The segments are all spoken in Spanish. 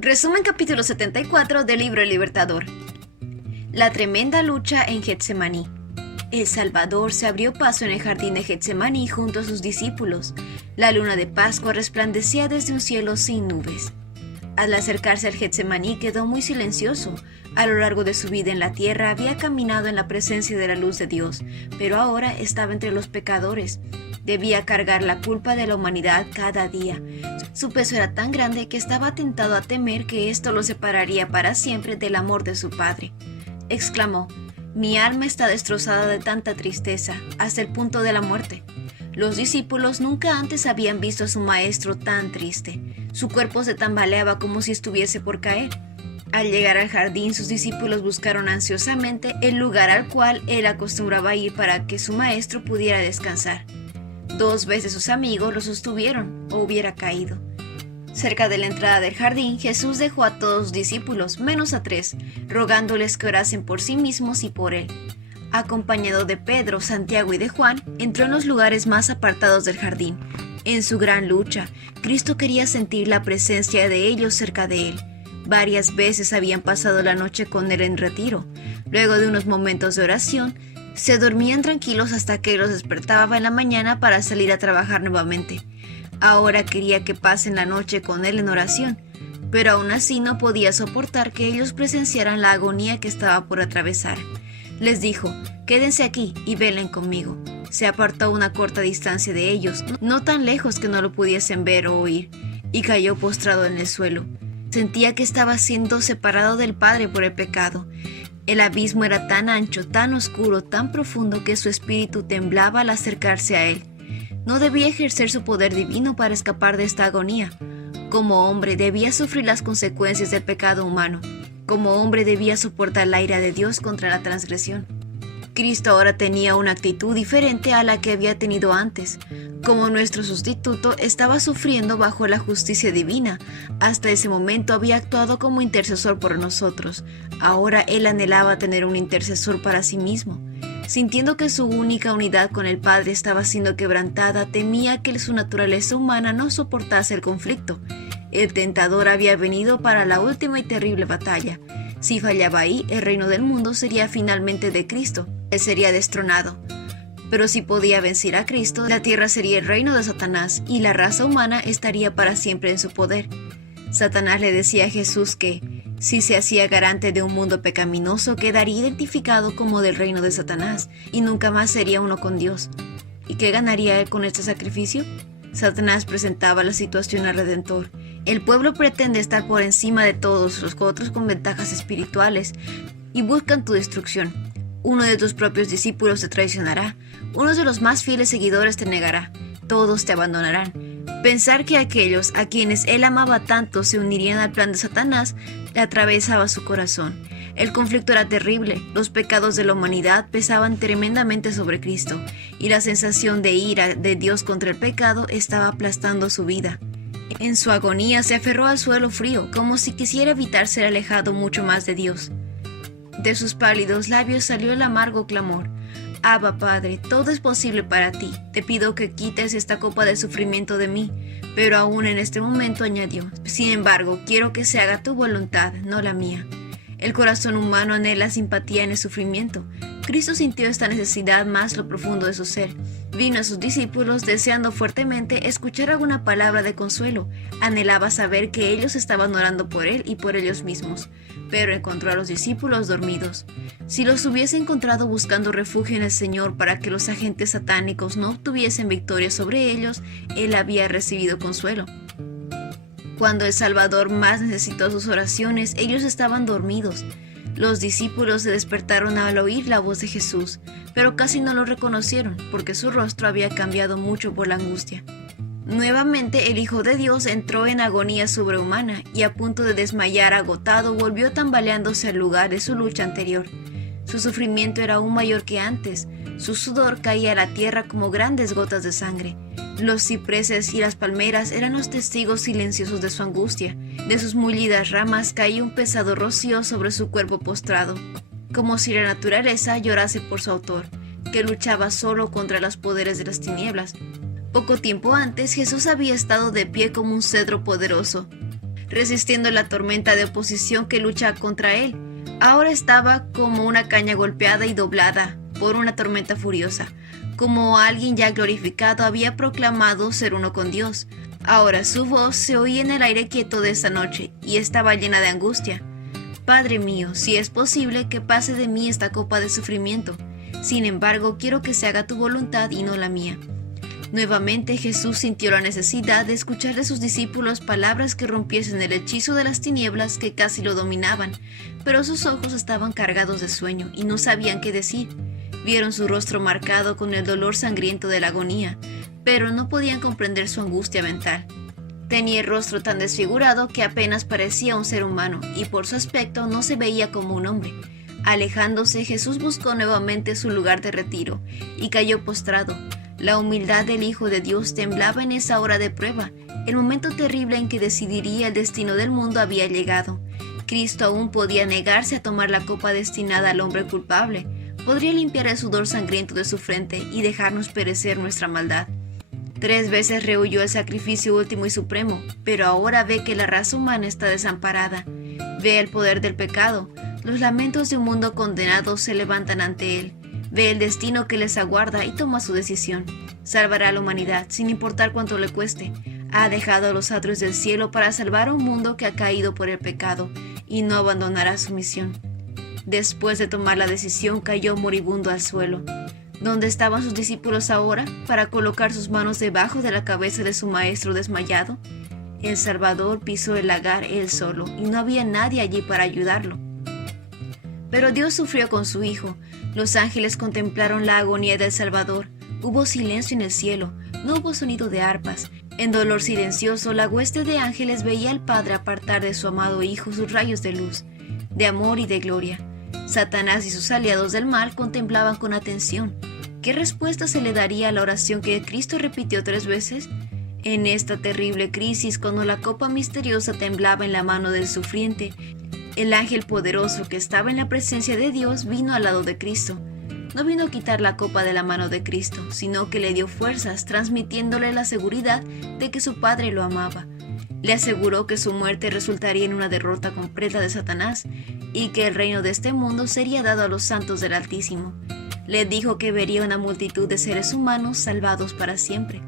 Resumen capítulo 74 del libro El Libertador. La tremenda lucha en Getsemaní. El Salvador se abrió paso en el jardín de Getsemaní junto a sus discípulos. La luna de Pascua resplandecía desde un cielo sin nubes. Al acercarse al Getsemaní quedó muy silencioso. A lo largo de su vida en la tierra había caminado en la presencia de la luz de Dios, pero ahora estaba entre los pecadores. Debía cargar la culpa de la humanidad cada día. Su peso era tan grande que estaba tentado a temer que esto lo separaría para siempre del amor de su Padre. Exclamó: «Mi alma está destrozada de tanta tristeza, hasta el punto de la muerte». Los discípulos nunca antes habían visto a su maestro tan triste. Su cuerpo se tambaleaba como si estuviese por caer. Al llegar al jardín, sus discípulos buscaron ansiosamente el lugar al cual él acostumbraba ir para que su maestro pudiera descansar. 2 veces sus amigos lo sostuvieron o hubiera caído. Cerca de la entrada del jardín, Jesús dejó a todos sus discípulos, menos a 3, rogándoles que orasen por sí mismos y por él. Acompañado de Pedro, Santiago y de Juan, entró en los lugares más apartados del jardín. En su gran lucha, Cristo quería sentir la presencia de ellos cerca de él. Varias veces habían pasado la noche con él en retiro. Luego de unos momentos de oración, se dormían tranquilos hasta que los despertaba en la mañana para salir a trabajar nuevamente. Ahora quería que pasen la noche con él en oración, pero aún así no podía soportar que ellos presenciaran la agonía que estaba por atravesar. Les dijo: «Quédense aquí y velen conmigo». Se apartó a una corta distancia de ellos, no tan lejos que no lo pudiesen ver o oír, y cayó postrado en el suelo. Sentía que estaba siendo separado del Padre por el pecado. El abismo era tan ancho, tan oscuro, tan profundo que su espíritu temblaba al acercarse a él. No debía ejercer su poder divino para escapar de esta agonía. Como hombre debía sufrir las consecuencias del pecado humano. Como hombre debía soportar la ira de Dios contra la transgresión. Cristo ahora tenía una actitud diferente a la que había tenido antes. Como nuestro sustituto, estaba sufriendo bajo la justicia divina. Hasta ese momento había actuado como intercesor por nosotros. Ahora él anhelaba tener un intercesor para sí mismo. Sintiendo que su única unidad con el Padre estaba siendo quebrantada, temía que su naturaleza humana no soportase el conflicto. El tentador había venido para la última y terrible batalla. Si fallaba ahí, el reino del mundo sería finalmente de Cristo. Él sería destronado. Pero si podía vencer a Cristo, la tierra sería el reino de Satanás y la raza humana estaría para siempre en su poder. Satanás le decía a Jesús que, si se hacía garante de un mundo pecaminoso, quedaría identificado como del reino de Satanás y nunca más sería uno con Dios. ¿Y qué ganaría él con este sacrificio? Satanás presentaba la situación al Redentor. El pueblo pretende estar por encima de todos los otros con ventajas espirituales y buscan tu destrucción. Uno de tus propios discípulos te traicionará, uno de los más fieles seguidores te negará, todos te abandonarán. Pensar que aquellos a quienes él amaba tanto se unirían al plan de Satanás le atravesaba su corazón. El conflicto era terrible, los pecados de la humanidad pesaban tremendamente sobre Cristo, y la sensación de ira de Dios contra el pecado estaba aplastando su vida. En su agonía se aferró al suelo frío, como si quisiera evitar ser alejado mucho más de Dios. De sus pálidos labios salió el amargo clamor: «Abba, Padre, todo es posible para ti. Te pido que quites esta copa de sufrimiento de mí». Pero aún en este momento añadió: «Sin embargo, quiero que se haga tu voluntad, no la mía». El corazón humano anhela simpatía en el sufrimiento. Cristo sintió esta necesidad más lo profundo de su ser. Vino a sus discípulos deseando fuertemente escuchar alguna palabra de consuelo. Anhelaba saber que ellos estaban orando por él y por ellos mismos, pero encontró a los discípulos dormidos. Si los hubiese encontrado buscando refugio en el Señor para que los agentes satánicos no obtuviesen victoria sobre ellos, él había recibido consuelo. Cuando el Salvador más necesitó sus oraciones, ellos estaban dormidos. Los discípulos se despertaron al oír la voz de Jesús, pero casi no lo reconocieron, porque su rostro había cambiado mucho por la angustia. Nuevamente el Hijo de Dios entró en agonía sobrehumana y a punto de desmayar agotado volvió tambaleándose al lugar de su lucha anterior. Su sufrimiento era aún mayor que antes. Su sudor caía a la tierra como grandes gotas de sangre. Los cipreses y las palmeras eran los testigos silenciosos de su angustia. De sus mullidas ramas caía un pesado rocío sobre su cuerpo postrado, como si la naturaleza llorase por su autor, que luchaba solo contra los poderes de las tinieblas. Poco tiempo antes, Jesús había estado de pie como un cedro poderoso. resistiendo la tormenta de oposición que lucha contra él. Ahora estaba como una caña golpeada y doblada por una tormenta furiosa, como alguien ya glorificado había proclamado ser uno con Dios. Ahora su voz se oía en el aire quieto de esta noche y estaba llena de angustia. Padre mío, si es posible que pase de mí esta copa de sufrimiento. Sin embargo, quiero que se haga tu voluntad y no la mía. Nuevamente Jesús sintió la necesidad de escuchar de sus discípulos palabras que rompiesen el hechizo de las tinieblas que casi lo dominaban, pero sus ojos estaban cargados de sueño y no sabían qué decir. Vieron su rostro marcado con el dolor sangriento de la agonía, pero no podían comprender su angustia mental. Tenía el rostro tan desfigurado que apenas parecía un ser humano y por su aspecto no se veía como un hombre. Alejándose, Jesús buscó nuevamente su lugar de retiro y cayó postrado. La humildad del Hijo de Dios temblaba en esa hora de prueba. El momento terrible en que decidiría el destino del mundo había llegado. Cristo aún podía negarse a tomar la copa destinada al hombre culpable. Podría limpiar el sudor sangriento de su frente y dejarnos perecer nuestra maldad. 3 veces rehuyó el sacrificio último y supremo, pero ahora ve que la raza humana está desamparada. Ve el poder del pecado. Los lamentos de un mundo condenado se levantan ante él. Ve el destino que les aguarda y toma su decisión. Salvará a la humanidad, sin importar cuánto le cueste. Ha dejado los atrios del cielo para salvar a un mundo que ha caído por el pecado y no abandonará su misión. Después de tomar la decisión, cayó moribundo al suelo. ¿Dónde estaban sus discípulos ahora para colocar sus manos debajo de la cabeza de su maestro desmayado? El Salvador pisó el lagar él solo y no había nadie allí para ayudarlo. Pero Dios sufrió con su Hijo. Los ángeles contemplaron la agonía del Salvador. Hubo silencio en el cielo, no hubo sonido de arpas. En dolor silencioso, la hueste de ángeles veía al Padre apartar de su amado Hijo sus rayos de luz, de amor y de gloria. Satanás y sus aliados del mal contemplaban con atención. ¿Qué respuesta se le daría a la oración que Cristo repitió 3 veces? En esta terrible crisis, cuando la copa misteriosa temblaba en la mano del sufriente, el ángel poderoso que estaba en la presencia de Dios vino al lado de Cristo. No vino a quitar la copa de la mano de Cristo, sino que le dio fuerzas, transmitiéndole la seguridad de que su Padre lo amaba. Le aseguró que su muerte resultaría en una derrota completa de Satanás y que el reino de este mundo sería dado a los santos del Altísimo. Le dijo que vería una multitud de seres humanos salvados para siempre.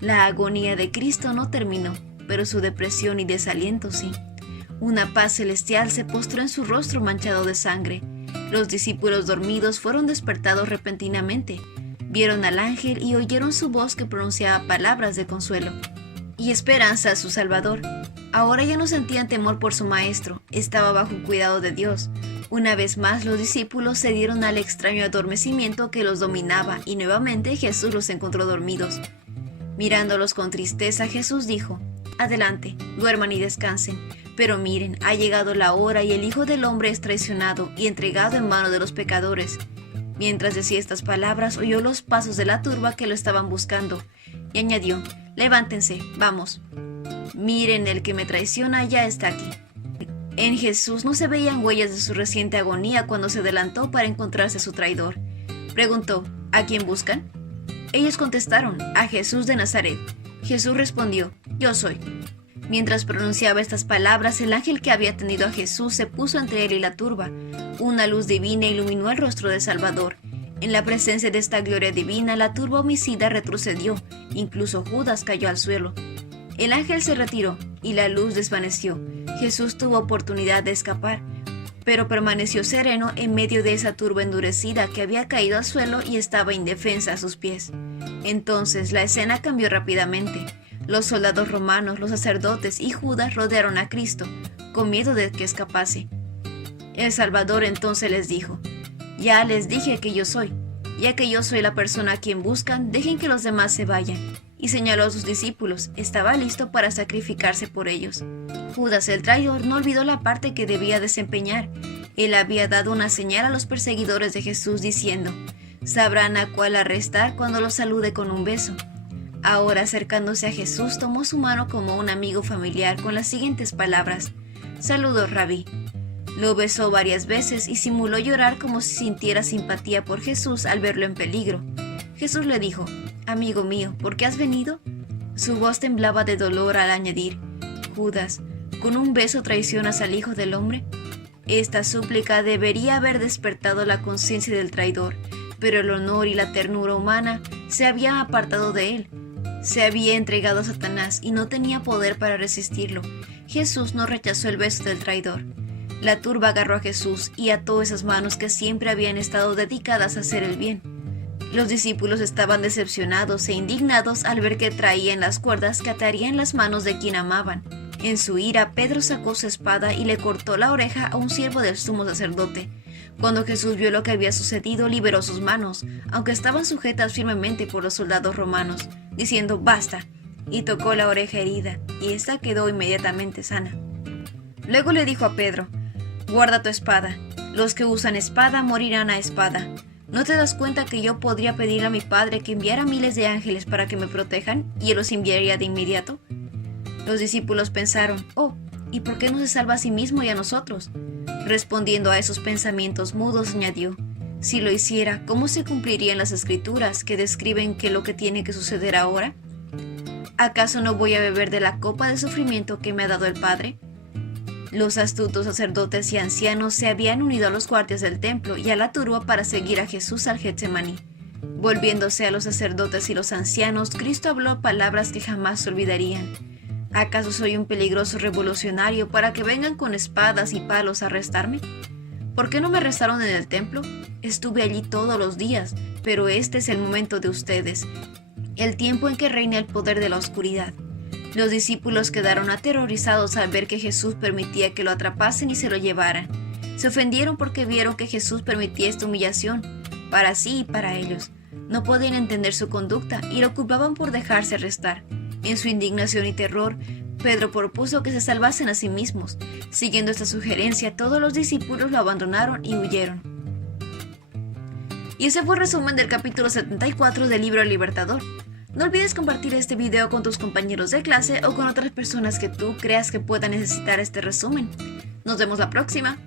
La agonía de Cristo no terminó, pero su depresión y desaliento sí. Una paz celestial se postró en su rostro manchado de sangre. Los discípulos dormidos fueron despertados repentinamente. Vieron al ángel y oyeron su voz que pronunciaba palabras de consuelo y esperanza a su Salvador. Ahora ya no sentían temor por su maestro, estaba bajo cuidado de Dios. Una vez más los discípulos se dieron al extraño adormecimiento que los dominaba y nuevamente Jesús los encontró dormidos. Mirándolos con tristeza, Jesús dijo: «Adelante, duerman y descansen. Pero miren, ha llegado la hora y el Hijo del Hombre es traicionado y entregado en manos de los pecadores». Mientras decía estas palabras, oyó los pasos de la turba que lo estaban buscando y añadió: «Levántense, vamos. Miren, el que me traiciona ya está aquí». En Jesús no se veían huellas de su reciente agonía cuando se adelantó para encontrarse a su traidor. Preguntó: «¿A quién buscan?». Ellos contestaron: «A Jesús de Nazaret». Jesús respondió: «Yo soy». Mientras pronunciaba estas palabras, el ángel que había atendido a Jesús se puso entre él y la turba. Una luz divina iluminó el rostro del Salvador. En la presencia de esta gloria divina, la turba homicida retrocedió, incluso Judas cayó al suelo. El ángel se retiró y la luz desvaneció. Jesús tuvo oportunidad de escapar, pero permaneció sereno en medio de esa turba endurecida que había caído al suelo y estaba indefensa a sus pies. Entonces la escena cambió rápidamente. Los soldados romanos, los sacerdotes y Judas rodearon a Cristo, con miedo de que escapase. El Salvador entonces les dijo: «Ya les dije que yo soy. Ya que yo soy la persona a quien buscan, dejen que los demás se vayan». Y señaló a sus discípulos. Estaba listo para sacrificarse por ellos. Judas el traidor no olvidó la parte que debía desempeñar. Él había dado una señal a los perseguidores de Jesús diciendo: «Sabrán a cuál arrestar cuando los salude con un beso». Ahora, acercándose a Jesús, tomó su mano como un amigo familiar con las siguientes palabras: «Saludos, Rabí». Lo besó varias veces y simuló llorar como si sintiera simpatía por Jesús al verlo en peligro. Jesús le dijo: «Amigo mío, ¿por qué has venido?». Su voz temblaba de dolor al añadir: «Judas, con un beso traicionas al Hijo del Hombre? Esta súplica debería haber despertado la conciencia del traidor, pero el honor y la ternura humana se habían apartado de él. Se había entregado a Satanás y no tenía poder para resistirlo. Jesús no rechazó el beso del traidor. La turba agarró a Jesús y ató esas manos que siempre habían estado dedicadas a hacer el bien. Los discípulos estaban decepcionados e indignados al ver que traían las cuerdas que atarían las manos de quien amaban. En su ira, Pedro sacó su espada y le cortó la oreja a un siervo del sumo sacerdote. Cuando Jesús vio lo que había sucedido, liberó sus manos, aunque estaban sujetas firmemente por los soldados romanos, diciendo «¡Basta!», y tocó la oreja herida, y ésta quedó inmediatamente sana. Luego le dijo a Pedro: «Guarda tu espada. Los que usan espada morirán a espada. ¿No te das cuenta que yo podría pedirle a mi Padre que enviara miles de ángeles para que me protejan, y Él los enviaría de inmediato?» Los discípulos pensaron: «Oh, ¿y por qué no se salva a sí mismo y a nosotros?». Respondiendo a esos pensamientos mudos, añadió: «Si lo hiciera, ¿cómo se cumplirían las escrituras que describen lo que tiene que suceder ahora? ¿Acaso no voy a beber de la copa de sufrimiento que me ha dado el Padre?». Los astutos sacerdotes y ancianos se habían unido a los guardias del templo y a la turba para seguir a Jesús al Getsemaní. Volviéndose a los sacerdotes y los ancianos, Cristo habló palabras que jamás se olvidarían. ¿Acaso soy un peligroso revolucionario para que vengan con espadas y palos a arrestarme? ¿Por qué no me arrestaron en el templo? Estuve allí todos los días, pero este es el momento de ustedes, el tiempo en que reina el poder de la oscuridad. Los discípulos quedaron aterrorizados al ver que Jesús permitía que lo atrapasen y se lo llevaran. Se ofendieron porque vieron que Jesús permitía esta humillación, para sí y para ellos. No podían entender su conducta y lo culpaban por dejarse arrestar. En su indignación y terror, Pedro propuso que se salvasen a sí mismos. Siguiendo esta sugerencia, todos los discípulos lo abandonaron y huyeron. Y ese fue el resumen del capítulo 74 del libro El Libertador. No olvides compartir este video con tus compañeros de clase o con otras personas que tú creas que puedan necesitar este resumen. Nos vemos la próxima.